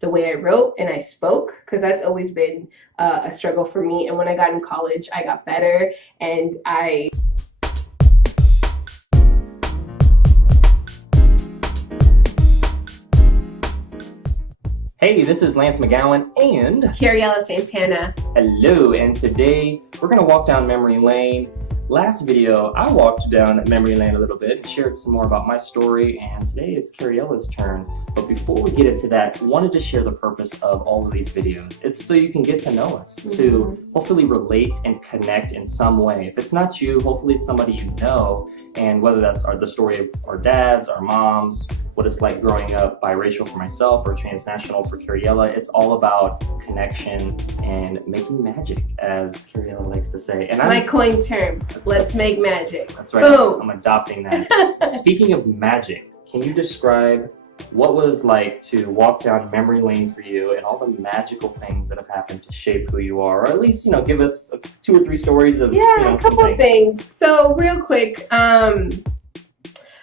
the way I wrote and I spoke, because that's always been a struggle for me. And when I got in college, I got better, and Hey, this is LanceMcGowan and Cariela Santana. hello, and today we're going to walk down memory lane. Last video, I walked down memory lane a little bit and shared some more about my story, and today it's Cariela's turn. But before we get into that, I wanted to share the purpose of all of these videos. It's so you can get to know us, to hopefully relate and connect in some way. If it's not you, hopefully it's somebody you know, and whether that's the story of our dads, our moms, what it's like growing up biracial for myself or transnational for Cariela. It's all about connection and making magic, as Cariela likes to say. And My coin term. Let's make magic. That's right. Boom. I'm adopting that. Speaking of magic, can you describe what was like to walk down memory lane for you and all the magical things that have happened to shape who you are, or at least, give us 2 or 3 stories of, a couple of things. So real quick, I'm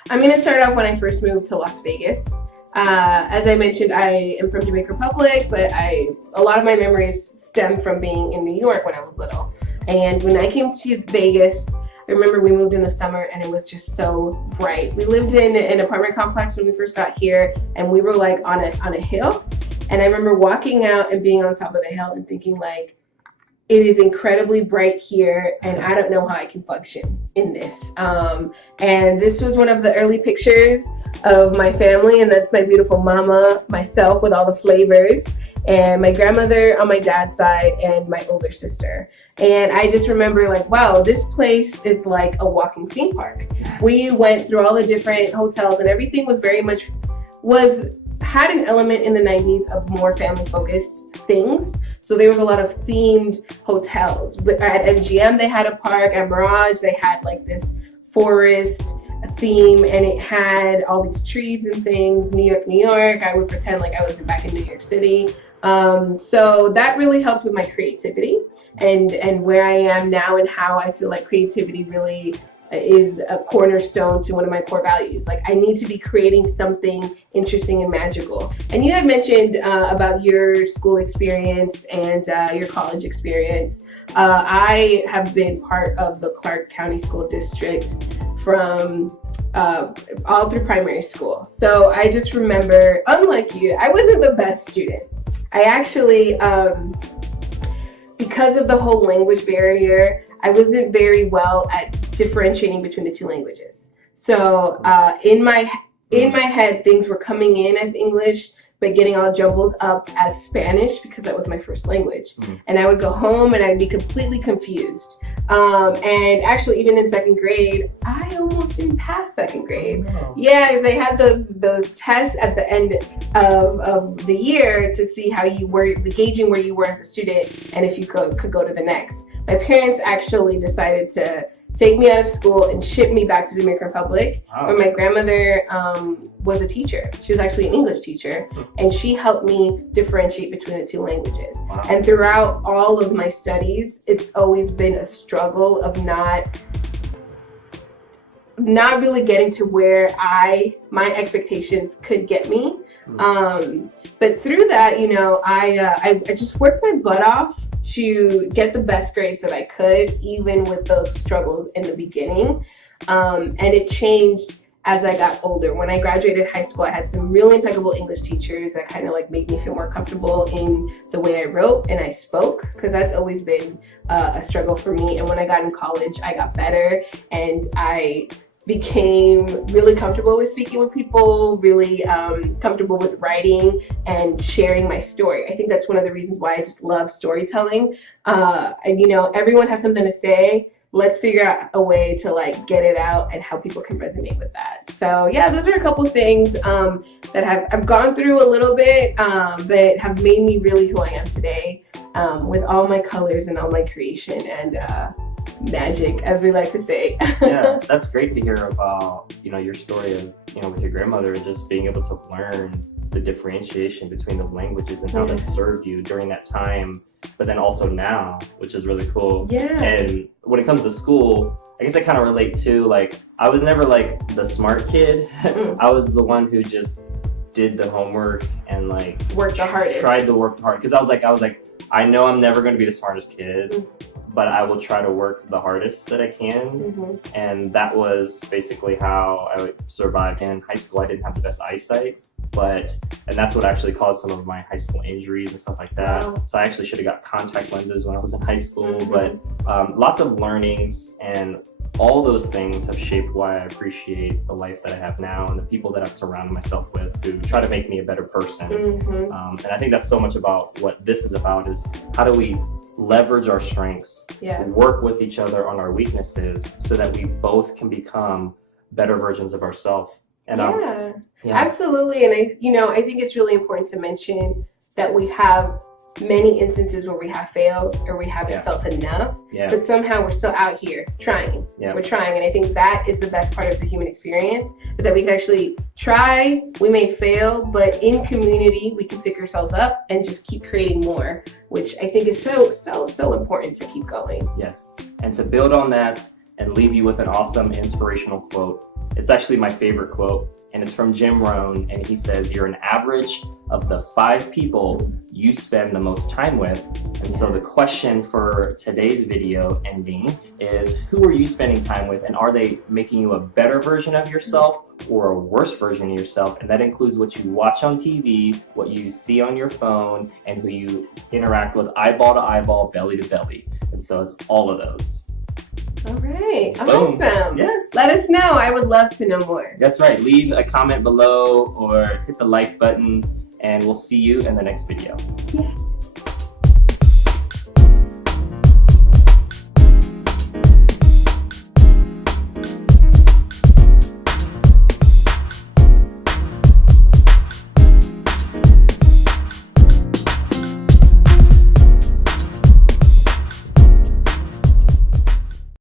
going to start off when I first moved to Las Vegas. As I mentioned, I am from Dominican Republic, but a lot of my memories stem from being in New York when I was little. And when I came to Vegas, I remember we moved in the summer and it was just so bright. We lived in an apartment complex when we first got here, and we were like on a hill. And I remember walking out and being on top of the hill and thinking like, it is incredibly bright here, and I don't know how I can function in this. And this was one of the early pictures of my family, and that's my beautiful mama, myself with all the flavors, and my grandmother on my dad's side, and my older sister. And I just remember like, wow, this place is like a walking theme park. We went through all the different hotels, and everything was very much, had an element in the 90s of more family focused things. So there was a lot of themed hotels. But at MGM, they had a park. At Mirage, they had like this forest theme, and it had all these trees and things. New York, New York. I would pretend like I was back in New York City. So that really helped with my creativity and where I am now, and how I feel like creativity really is a cornerstone to one of my core values. Like, I need to be creating something interesting and magical. And you had mentioned about your school experience and your college experience. I have been part of the Clark County School District from all through primary school. So I just remember, unlike you, I wasn't the best student. I actually, because of the whole language barrier, I wasn't very well at differentiating between the 2 languages. So in my head, things were coming in as English, but getting all jumbled up as Spanish because that was my first language. And I would go home and I'd be completely confused. And actually, even in 2nd grade, I almost didn't pass 2nd grade. Oh, no. Yeah, because they had those tests at the end of the year to see how you were, gauging where you were as a student and if you could go to the next. My parents actually decided to take me out of school and ship me back to the Dominican Republic, where my grandmother was a teacher. She was actually an English teacher, and she helped me differentiate between the 2 languages. Wow. And throughout all of my studies, it's always been a struggle of not really getting to where my expectations could get me. But through that, I just worked my butt off to get the best grades that I could, even with those struggles in the beginning. And it changed as I got older. When I graduated high school, I had some really impeccable English teachers that kind of like made me feel more comfortable in the way I wrote and I spoke, because that's always been a struggle for me. And when I got in college, I got better, and I became really comfortable with speaking with people, really comfortable with writing and sharing my story. I think that's one of the reasons why I just love storytelling. And everyone has something to say. Let's figure out a way to like get it out and how people can resonate with that. So yeah, those are a couple things that I've gone through a little bit, but have made me really who I am today, with all my colors and all my creation and magic, as we like to say. Yeah, that's great to hear about, your story of, with your grandmother, just being able to learn the differentiation between those languages and how that served you during that time, but then also now, which is really cool. Yeah. And when it comes to school, I guess I kind of relate to, like, I was never like the smart kid. I was the one who just did the homework and like Worked the hardest. tried to work hard, because I was like, I know I'm never going to be the smartest kid, but I will try to work the hardest that I can. And that was basically how I survived in high school. I didn't have the best eyesight, and that's what actually caused some of my high school injuries and stuff like that. Wow. So I actually should have got contact lenses when I was in high school. But lots of learnings, and all those things have shaped why I appreciate the life that I have now and the people that I've surrounded myself with who try to make me a better person. And I think that's so much about what this is about, is how do we leverage our strengths, work with each other on our weaknesses, so that we both can become better versions of ourselves. And absolutely. And I think it's really important to mention that we have many instances where we have failed or we haven't felt enough, but somehow we're still out here trying. We're trying, and I think that is the best part of the human experience, is that we can actually try, we may fail, but in community we can pick ourselves up and just keep creating more, which I think is so important to keep going. Yes, and to build on that and leave you with an awesome inspirational quote. It's actually my favorite quote, and it's from Jim Rohn, and he says, "You're an average of the 5 people you spend the most time with." And so the question for today's video ending is, who are you spending time with, and are they making you a better version of yourself or a worse version of yourself? And that includes what you watch on TV, what you see on your phone, and who you interact with eyeball to eyeball, belly to belly. And so it's all of those. All right. Boom. Awesome. Yes. Let us know. I would love to know more. That's right. Leave a comment below or hit the like button, and we'll see you in the next video. Yeah.